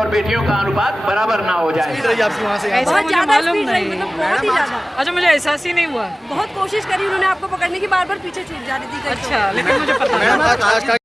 और बेटियों का अनुपात बराबर ना हो जाए। आपकी वहाँ से ऐसा मुझे मालूम नहीं, मतलब बहुत ही ज्यादा। अच्छा मुझे एहसास ही नहीं हुआ। बहुत कोशिश करी उन्होंने आपको पकड़ने की, बार बार पीछे छूट जा रही थी। अच्छा, लेकिन मुझे पता नहीं।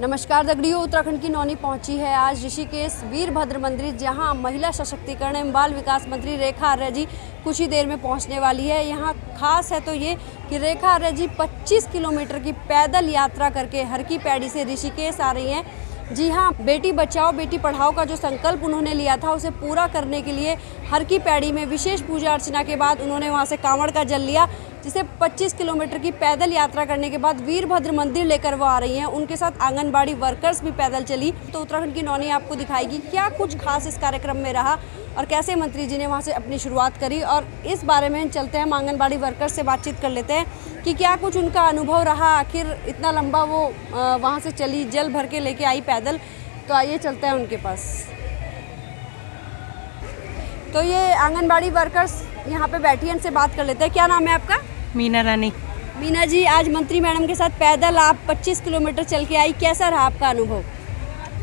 नमस्कार दगड़ियों, उत्तराखंड की नौनी पहुंची है आज ऋषिकेश वीरभद्र मंदिर, जहां महिला सशक्तिकरण एवं बाल विकास मंत्री रेखा आर्या जी कुछ ही देर में पहुंचने वाली है। यहां खास है तो ये कि रेखा आर्या जी 25 किलोमीटर की पैदल यात्रा करके हर की पैड़ी से ऋषिकेश आ रही हैं। जी हाँ, बेटी बचाओ बेटी पढ़ाओ का जो संकल्प उन्होंने लिया था उसे पूरा करने के लिए हर की पैड़ी में विशेष पूजा अर्चना के बाद उन्होंने वहाँ से कांवड़ का जल लिया, जिसे 25 किलोमीटर की पैदल यात्रा करने के बाद वीरभद्र मंदिर लेकर वो आ रही हैं। उनके साथ आंगनबाड़ी वर्कर्स भी पैदल चली। तो उत्तराखंड की नौनी आपको दिखाएगी क्या कुछ खास इस कार्यक्रम में रहा और कैसे मंत्री जी ने वहाँ से अपनी शुरुआत करी, और इस बारे में चलते हैं हम आंगनबाड़ी वर्कर्स से बातचीत कर लेते हैं कि क्या कुछ उनका अनुभव रहा। आखिर इतना लंबा वो वहाँ से चली, जल भर के लेके आई पैदल। तो आइए चलते हैं उनके पास। तो ये आंगनबाड़ी वर्कर्स यहाँ पे बैठी हैं, इनसे बात कर लेते हैं। क्या नाम है आपका? मीना रानी। मीना जी, आज मंत्री मैडम के साथ पैदल आप 25 किलोमीटर चल के आई, कैसा रहा आपका अनुभव?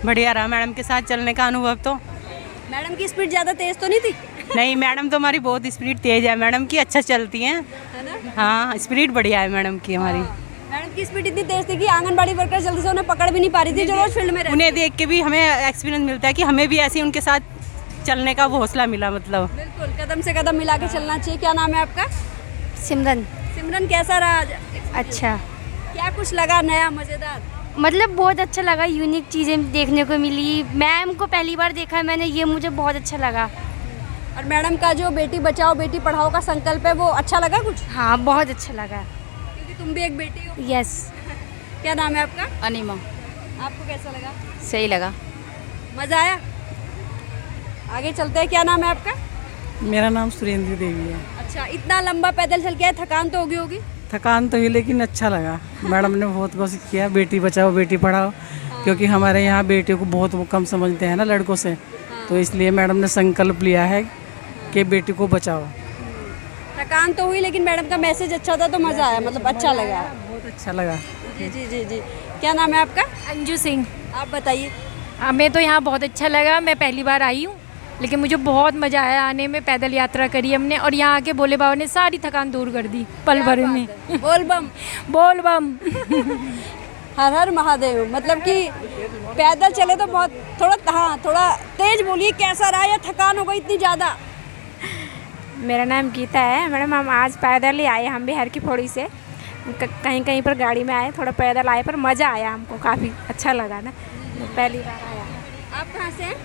बढ़िया रहा मैडम के साथ चलने का अनुभव। तो मैडम की स्पीड ज़्यादा तेज तो नहीं थी? नहीं, मैडम तो हमारी बहुत स्पीड तेज है। मैडम की अच्छा चलती हैं, है ना? हाँ स्पीड बढ़िया है मैडम की हमारी। मैडम की स्पीड इतनी तेज थी कि आंगनबाड़ी वर्कर जल्दी से उन्हें पकड़ भी नहीं पा रही थी, जो रोज फील्ड में रहती। उन्हें देख के भी हमें एक्सपीरियंस मिलता है कि हमें भी ऐसे उनके साथ चलने का वो हौसला मिला। मतलब बिल्कुल कदम से कदम मिला के चलना चाहिए। क्या नाम है आपका? सिमरन। सिमरन, कैसा रहा आज? अच्छा, क्या कुछ लगा नया मज़ेदार? मतलब बहुत अच्छा लगा, यूनिक चीज़ें देखने को मिली। मैम को पहली बार देखा है मैंने, ये मुझे बहुत अच्छा लगा। और मैडम का जो बेटी बचाओ बेटी पढ़ाओ का संकल्प है वो अच्छा लगा कुछ? हाँ बहुत अच्छा लगा। क्योंकि तुम भी एक बेटी हो। यस। क्या नाम है आपका? अनिमा। आपको कैसा लगा? सही लगा। मज़ा आया? आगे चलते हैं। क्या नाम है आपका? मेरा नाम सुरेंद्र देवी है। अच्छा, इतना लंबा पैदल चल के आए, थकान तो होगी होगी? थकान तो हुई लेकिन अच्छा लगा। मैडम ने बहुत कोशिश किया, बेटी बचाओ बेटी पढ़ाओ, क्योंकि हमारे यहाँ बेटियों को बहुत वो कम समझते हैं ना लड़कों से। तो इसलिए मैडम ने संकल्प लिया है कि बेटी को बचाओ। थकान तो हुई लेकिन मैडम का मैसेज अच्छा था तो मज़ा आया, मतलब अच्छा लगा। बहुत अच्छा लगा। जी जी जी जी। क्या नाम है आपका? अंजू सिंह। आप बताइए। हमें तो यहाँ बहुत अच्छा लगा। मैं पहली बार आई हूँ, लेकिन मुझे बहुत मज़ा आया आने में। पैदल यात्रा करी हमने और यहाँ आके भोले बाबा ने सारी थकान दूर कर दी पल भर में। बोल बम। बोल बम। हर हर महादेव। मतलब कि पैदल चले तो बहुत थोड़ा तेज बोलिए। कैसा रहा या थकान हो गई इतनी ज़्यादा? मेरा नाम गीता है मैडम। हम आज पैदल ही आए, हम भी हर की पौड़ी से कहीं कहीं पर गाड़ी में आए, थोड़ा पैदल आए, पर मज़ा आया हमको, काफ़ी अच्छा लगा ना, पहली बार आया। आप कहाँ से हैं?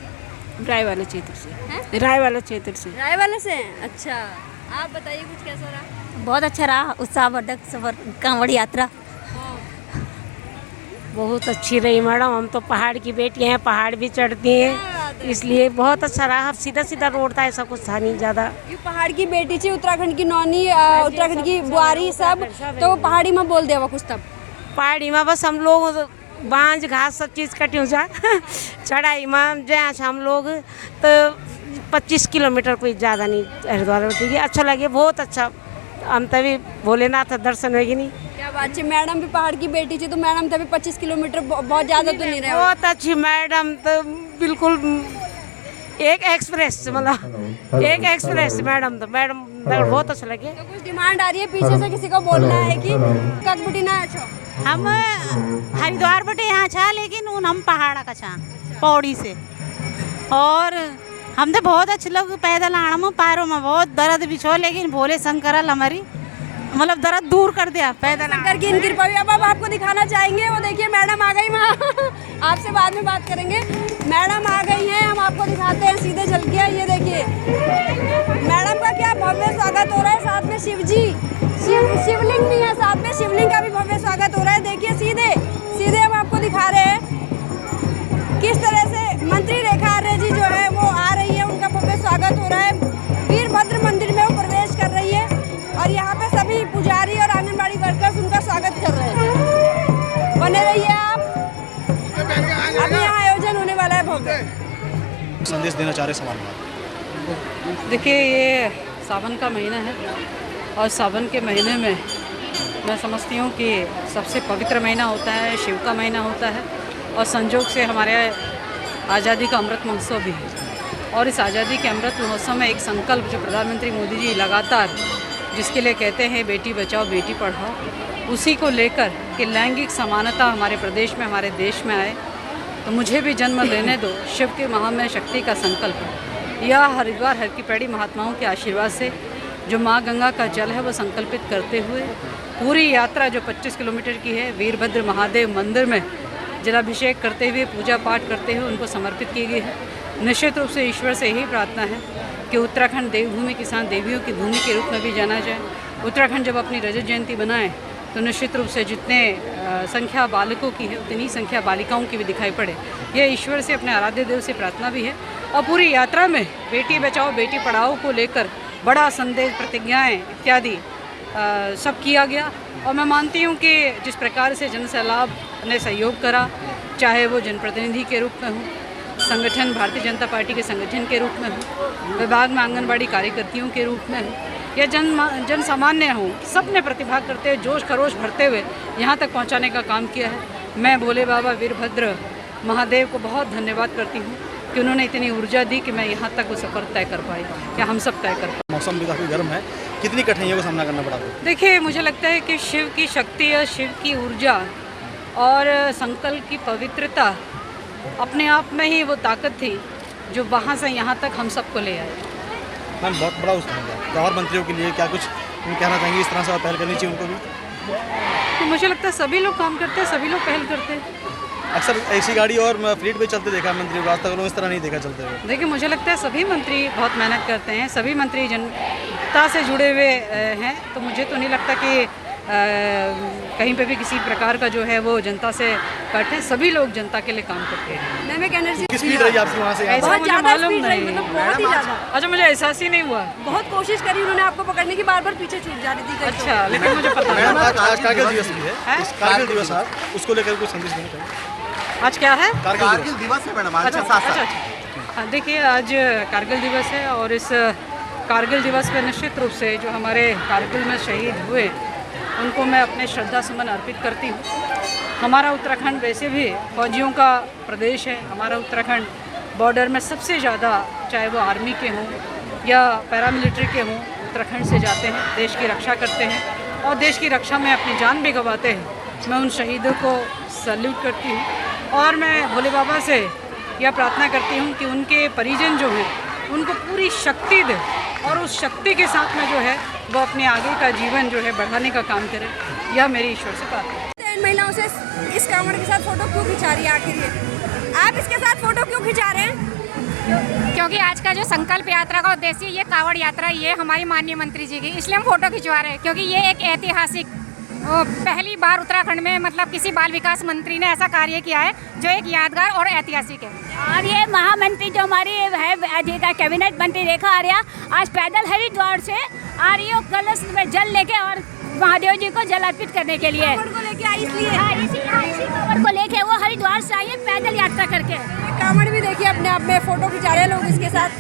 राय वाले क्षेत्र से। राय वाले क्षेत्र से। राय वाले से? अच्छा, आप बताइए कुछ कैसा रहा? बहुत अच्छा रहा, उत्साहवर्धक सफर, कांवड़ यात्रा बहुत अच्छी रही मैडम। हम तो पहाड़ की बेटी हैं, पहाड़ भी चढ़ती हैं, इसलिए बहुत अच्छा रहा। सीधा सीधा रोड था, ऐसा कुछ था नहीं ज़्यादा। ये पहाड़ की बेटी थी, उत्तराखंड की नौनी, उत्तराखंड की बुआरी, सब तो पहाड़ी में बोल देवा कुछ तब। पहाड़ी में बस हम लोग बांझ घास सब चीज़ कटी जा चढ़ाई में जहाँ से हम लोग तो 25 किलोमीटर कोई ज़्यादा नहीं हरिद्वार में। ठीक है, अच्छा लगे, बहुत अच्छा। हम तभी भोलेनाथ दर्शन होगी नहीं। क्या बात है, मैडम भी पहाड़ की बेटी थी तो मैडम तभी 25 किलोमीटर बहुत ज़्यादा तो नहीं रहे? बहुत अच्छी मैडम, तो बिल्कुल एक एक्सप्रेस, मतलब एक एक्सप्रेस मैडम। तो मैडम बहुत अच्छा लगे। तो कुछ डिमांड आ रही है पीछे से, किसी को बोलना है कि कक बुटी ना अच्छा? हम हरिद्वार बटे यहाँ छा, लेकिन उन हम पहाड़ का छा पौड़ी से। और हम तो बहुत अच्छे लोग पैदल आना में, पैरों में बहुत दर्द भी छो, लेकिन भोले शंकरल हमारी मतलब दर्द दूर कर दिया पैदल शंकर की इन कृपा। अब आपको दिखाना चाहेंगे, वो देखिए मैडम आ गई। वहाँ आपसे बाद में बात करेंगे। मैडम आ गई हैं, हम आपको दिखाते हैं सीधे चल के। ये देखिए मैडम का क्या भव्य स्वागत हो रहा है। साथ में शिवलिंग भी है, साथ में शिवलिंग का भी भव्य स्वागत हो रहा है। देखिए सीधे हम आपको दिखा रहे हैं किस तरह से मंत्री रेखा आर्या जी जो है वो आ रही है, उनका भव्य स्वागत हो रहा है। वीरभद्र मंदिर में वो प्रवेश कर रही है और यहाँ पे सभी पुजारी और आंगनबाड़ी वर्कर्स उनका स्वागत कर रहे हैं। बने रहिए आप, अभी यहाँ आयोजन होने वाला है भव्य। संदेश देना चाह रहे समाज। देखिए, ये सावन का महीना है और सावन के महीने में मैं समझती हूँ कि सबसे पवित्र महीना होता है, शिव का महीना होता है और संजोग से हमारे आज़ादी का अमृत महोत्सव भी है। और इस आज़ादी के अमृत महोत्सव में एक संकल्प जो प्रधानमंत्री मोदी जी लगातार जिसके लिए कहते हैं बेटी बचाओ बेटी पढ़ाओ, उसी को लेकर कि लैंगिक समानता हमारे प्रदेश में, हमारे देश में आए, तो मुझे भी जन्म लेने दो, शिव के महामय शक्ति का संकल्प है। यह हरिद्वार हर की पैड़ी महात्माओं के आशीर्वाद से जो माँ गंगा का जल है वो संकल्पित करते हुए पूरी यात्रा जो 25 किलोमीटर की है, वीरभद्र महादेव मंदिर में जलाभिषेक करते हुए, पूजा पाठ करते हुए उनको समर्पित की गई है। निश्चित रूप से ईश्वर से यही प्रार्थना है कि उत्तराखंड देवभूमि किसान देवियों की भूमि के रूप में भी जाना जाए। उत्तराखंड जब अपनी रजत जयंती बनाए तो निश्चित रूप से जितने संख्या बालकों की है उतनी संख्या बालिकाओं की भी दिखाई पड़े। यह ईश्वर से, अपने आराध्य देव से प्रार्थना भी है। और पूरी यात्रा में बेटी बचाओ बेटी पढ़ाओ को लेकर बड़ा संदेश, प्रतिज्ञाएं इत्यादि सब किया गया। और मैं मानती हूँ कि जिस प्रकार से जन सैलाब ने सहयोग करा, चाहे वो जनप्रतिनिधि के रूप में हो, संगठन भारतीय जनता पार्टी के संगठन के रूप में हो, विभाग में आंगनबाड़ी कार्यकर्तियों के रूप में हो, या जन सामान्य हो, सब ने प्रतिभाग करते हुए, जोश खरोश भरते हुए यहाँ तक पहुँचाने का काम किया है। मैं भोले बाबा वीरभद्र महादेव को बहुत धन्यवाद करती हूँ कि उन्होंने इतनी ऊर्जा दी कि मैं यहाँ तक वो सफ़र तय कर पाई, या हम सब तय कर पाए। मौसम भी काफ़ी गर्म है, कितनी कठिनाइयों का सामना करना पड़ा आपको? देखिए, मुझे लगता है कि शिव की शक्ति और शिव की ऊर्जा और संकल्प की पवित्रता अपने आप में ही वो ताकत थी जो वहाँ से यहाँ तक हम सबको ले आए। मैम, बहुत बड़ा उत्सव है। तो और मंत्रियों के लिए क्या कुछ कहना चाहेंगे, इस तरह से पहल करनी चाहिए उनको भी? तो मुझे लगता है सभी लोग काम करते हैं, सभी लोग पहल करते हैं। अक्सर ऐसी गाड़ी और फ्लीट पे चलते देखा मंत्रियों को, आज तक इस तरह नहीं देखा चलते हुए। देखिए, मुझे लगता है सभी मंत्री बहुत मेहनत करते हैं, सभी मंत्री जनता से जुड़े हुए हैं, तो मुझे तो नहीं लगता कि कहीं पे भी किसी प्रकार का जो है वो जनता से कट है। सभी लोग जनता के लिए काम करते हैं। मैम, एक एनर्जी किस स्पीड रही आपकी वहाँ से यहाँ? ऐसा बहुत मुझे ज़्यादा मालूम स्पीड रही, नहीं। मतलब बहुत ही ज़्यादा। अच्छा, मुझे एहसास ही नहीं हुआ। बहुत कोशिश करी उन्होंने आपको पकड़ने की, बार बार पीछे छूट जा रही थी। अच्छा, लेकिन मुझे पता मैडम, नहीं। आज कारगिल दिवस भी है, इस कारगिल दिवस आज, उसको लेकर कुछ संदेश देना चाहिए? आज क्या है? कारगिल दिवस है मैडम, अच्छा अच्छा अच्छा। हाँ, देखिए, आज कारगिल दिवस है और इस कारगिल दिवस पर निश्चित रूप से जो हमारे कारगिल में शहीद हुए उनको मैं अपने श्रद्धा सुमन अर्पित करती हूँ। हमारा उत्तराखंड वैसे भी फौजियों का प्रदेश है। हमारा उत्तराखंड बॉर्डर में सबसे ज़्यादा, चाहे वो आर्मी के हों या पैरामिलिट्री के हों, उत्तराखंड से जाते हैं, देश की रक्षा करते हैं और देश की रक्षा में अपनी जान भी गंवाते हैं। मैं उन शहीदों को सैल्यूट करती हूँ और मैं भोले बाबा से यह प्रार्थना करती हूँ कि उनके परिजन जो हैं उनको पूरी शक्ति दे और उस शक्ति के साथ में जो है वो अपने आगे का जीवन जो है बढ़ाने का काम करे। यह मेरी ईश्वर से प्रार्थना है। इन महिलाओं से इस कांवड़ के साथ फोटो क्यों खिंचा रही है आखिर ये? आप इसके साथ फोटो क्यों खिंचा रहे हैं? क्योंकि आज का जो संकल्प यात्रा का उद्देश्य ये कांवड़ यात्रा ये हमारी माननीय मंत्री जी की, इसलिए हम फोटो खिंचवा रहे हैं क्योंकि ये एक ऐतिहासिक पहली बार उत्तराखंड में मतलब किसी बाल विकास मंत्री ने ऐसा कार्य किया है जो एक यादगार और ऐतिहासिक है। और ये महामंत्री जो हमारी है कैबिनेट मंत्री रेखा आर्या आज पैदल हरिद्वार से आ रही है कलश में जल लेके और महादेव जी को जल अर्पित करने के लिए। को लेके आई इसलिए इसी कांवड़ को लेके वो हरिद्वार से आई है पैदल यात्रा करके। कांवड़ भी देखिए अपने आप में फोटो खिंचा रहे हैं लोग इसके साथ।